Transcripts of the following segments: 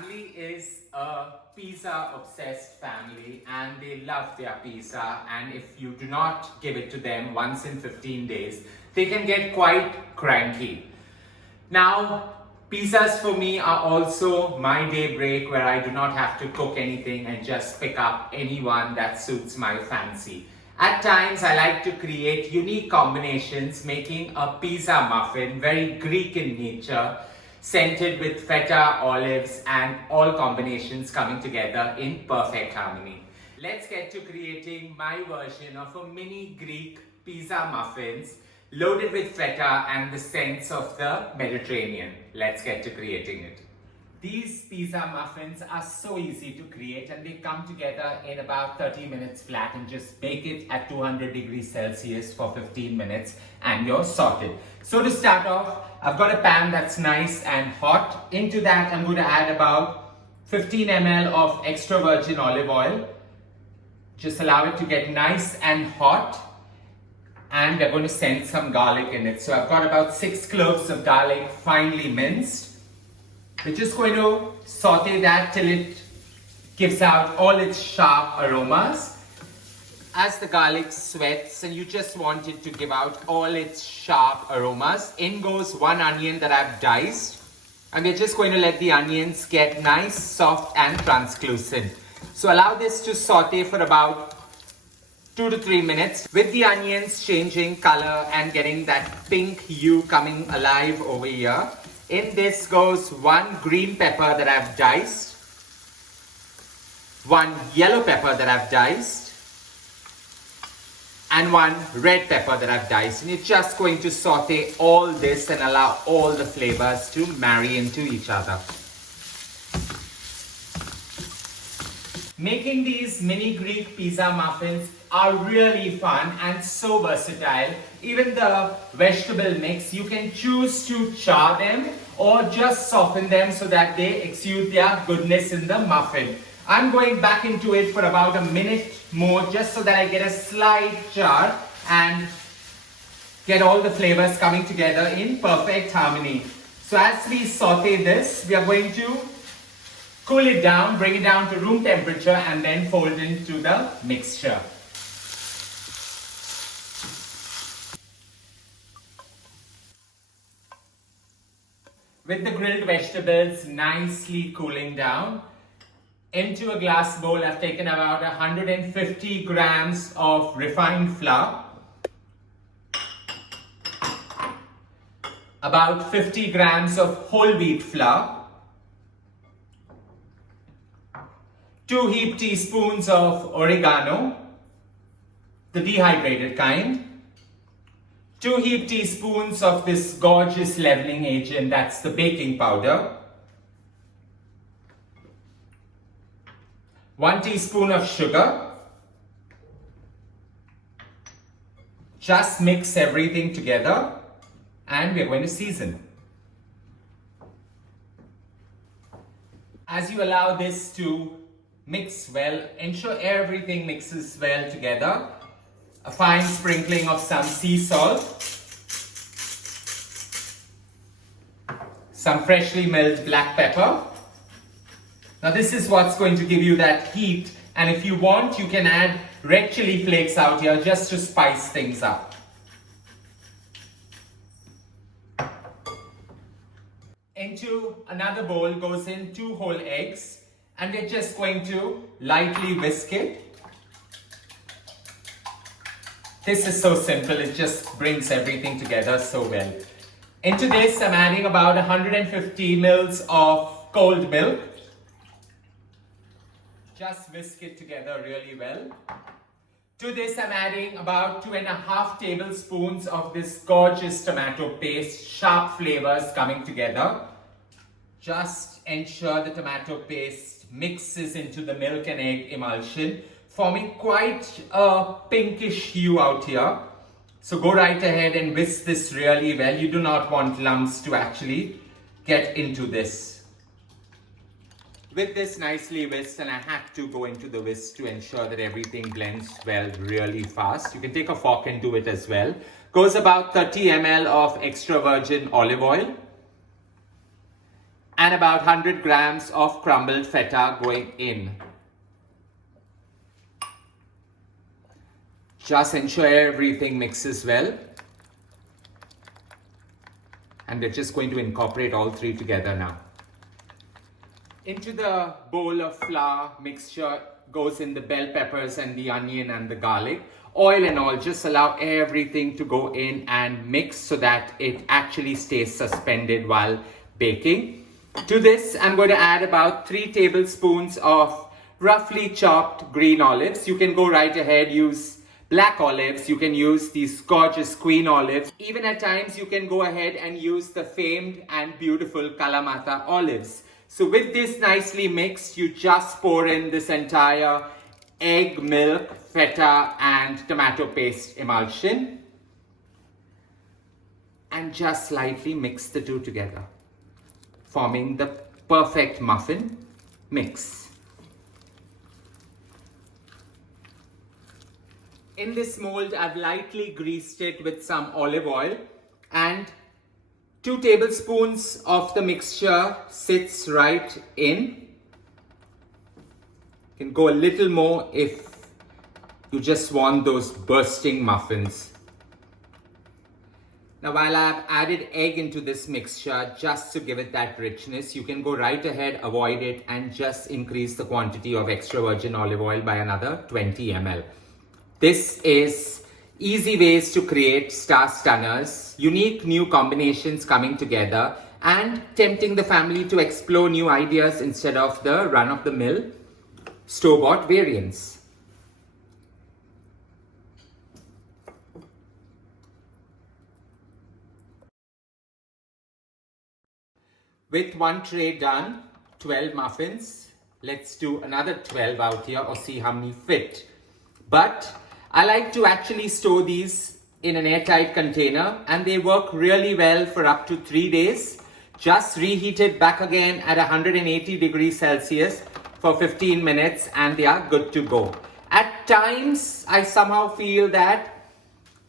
family is a pizza obsessed family and they love their pizza, and if you do not give it to them once in 15 days, they can get quite cranky. Now, pizzas for me are also my day break where I do not have to cook anything and just pick up any one that suits my fancy. At times, I like to create unique combinations, making a pizza muffin, very Greek in nature, scented with feta, olives, and all combinations coming together in perfect harmony. Let's get to creating my version of a mini Greek pizza muffins loaded with feta and the scents of the Mediterranean. Let's get to creating it. These pizza muffins are so easy to create and they come together in about 30 minutes flat, and just bake it at 200 degrees Celsius for 15 minutes and you're sorted. So to start off, I've got a pan that's nice and hot. Into that, I'm going to add about 15 ml of extra virgin olive oil. Just allow it to get nice and hot. And we're going to send some garlic in it. So I've got about 6 cloves of garlic finely minced. We're just going to saute that till it gives out all its sharp aromas. As the garlic sweats and you just want it to give out all its sharp aromas, in goes 1 onion that I've diced. And we're just going to let the onions get nice, soft and translucent. So allow this to saute for about 2 to 3 minutes with the onions changing color and getting that pink hue coming alive over here. In this goes 1 green pepper that I've diced, 1 yellow pepper that I've diced, and 1 red pepper that I've diced. And you're just going to saute all this and allow all the flavors to marry into each other. Making these mini Greek pizza muffins are really fun and so versatile. Even the vegetable mix, you can choose to char them or just soften them so that they exude their goodness in the muffin. I'm going back into it for about a minute more just so that I get a slight char and get all the flavors coming together in perfect harmony. So as we saute this, we are going to cool it down, bring it down to room temperature, and then fold into the mixture. With the grilled vegetables nicely cooling down, into a glass bowl I've taken about 150 grams of refined flour, about 50 grams of whole wheat flour, 2 heaped teaspoons of oregano, the dehydrated kind, 2 heaped teaspoons of this gorgeous leavening agent, that's the baking powder, 1 teaspoon of sugar. Just mix everything together and we're going to season. As you allow this to mix well, ensure everything mixes well together. A fine sprinkling of some sea salt, some freshly milled black pepper. Now this is what's going to give you that heat, and if you want you can add red chili flakes out here just to spice things up. Into another bowl goes in 2 whole eggs, and we're just going to lightly whisk it. This is so simple, it just brings everything together so well. Into this, I'm adding about 150 ml of cold milk. Just whisk it together really well. To this, I'm adding about 2.5 tablespoons of this gorgeous tomato paste, sharp flavors coming together. Just ensure the tomato paste mixes into the milk and egg emulsion, forming quite a pinkish hue out here. So go right ahead and whisk this really well. You do not want lumps to actually get into this. With this nicely whisked, and I had to go into the whisk to ensure that everything blends well really fast. You can take a fork and do it as well. Goes about 30 ml of extra virgin olive oil. and about 100 grams of crumbled feta going in. Just ensure everything mixes well. And we're just going to incorporate all three together now. Into the bowl of flour mixture goes in the bell peppers and the onion and the garlic. Oil and all, just allow everything to go in and mix so that it actually stays suspended while baking. To this, I'm going to add about 3 tablespoons of roughly chopped green olives. You can go right ahead, use black olives, you can use these gorgeous queen olives. Even at times, you can go ahead and use the famed and beautiful Kalamata olives. So with this nicely mixed, you just pour in this entire egg, milk, feta and tomato paste emulsion. And just slightly mix the two together, forming the perfect muffin mix. In this mold, I've lightly greased it with some olive oil, and 2 tablespoons of the mixture sits right in. You can go a little more if you just want those bursting muffins. Now, while I've added egg into this mixture just to give it that richness, you can go right ahead, avoid it, and just increase the quantity of extra virgin olive oil by another 20 ml. This is easy ways to create star stunners, unique new combinations coming together, and tempting the family to explore new ideas instead of the run-of-the-mill store-bought variants. With one tray done, 12 muffins. Let's do another 12 out here or see how many fit. But I like to actually store these in an airtight container, and they work really well for up to 3 days. Just reheat it back again at 180 degrees Celsius for 15 minutes and they are good to go. At times, I somehow feel that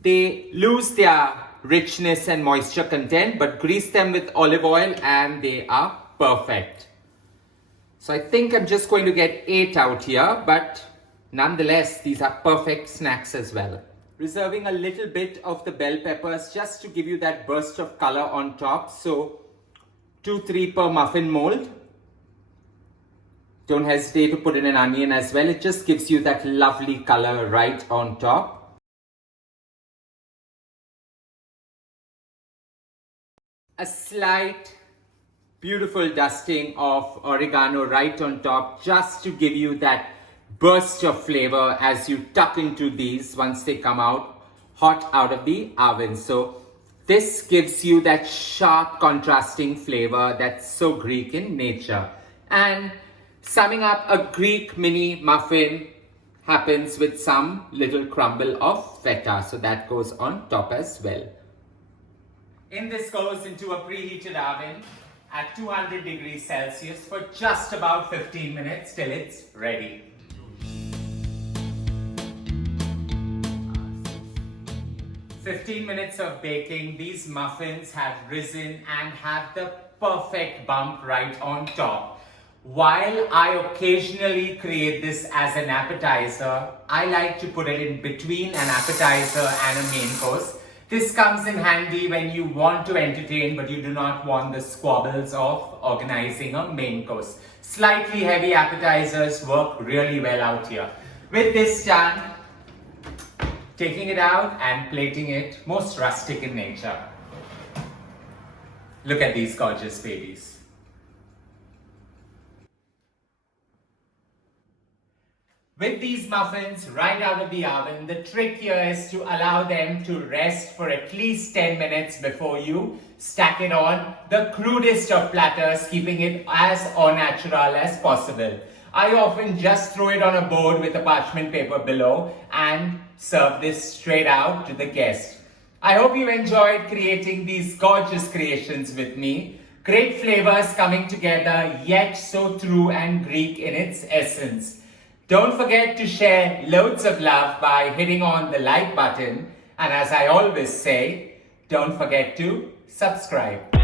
they lose their richness and moisture content, but grease them with olive oil and they are perfect. So I think I'm just going to get 8 out here, but nonetheless, these are perfect snacks as well. Reserving a little bit of the bell peppers just to give you that burst of color on top. So 2-3 per muffin mold. Don't hesitate to put in an onion as well. It just gives you that lovely color right on top. A slight beautiful dusting of oregano right on top just to give you that burst of flavor as you tuck into these once they come out hot out of the oven. So this gives you that sharp contrasting flavor that's so Greek in nature. And summing up, a Greek mini muffin happens with some little crumble of feta. So that goes on top as well. In this goes into a preheated oven at 200 degrees Celsius for just about 15 minutes till it's ready. "15 minutes of baking, these muffins have risen and have the perfect bump right on top. While I occasionally create this as an appetizer, I like to put it in between an appetizer and a main course. This comes in handy when you want to entertain but you do not want the squabbles of organizing a main course. Slightly heavy appetizers work really well out here. With this done, taking it out and plating it, most rustic in nature. Look at these gorgeous babies. With these muffins right out of the oven, the trick here is to allow them to rest for at least 10 minutes before you stack it on the crudest of platters, keeping it as au natural as possible. I often just throw it on a board with a parchment paper below and serve this straight out to the guest. I hope you enjoyed creating these gorgeous creations with me. Great flavors coming together, yet so true and Greek in its essence. Don't forget to share loads of love by hitting on the like button. And as I always say, don't forget to subscribe.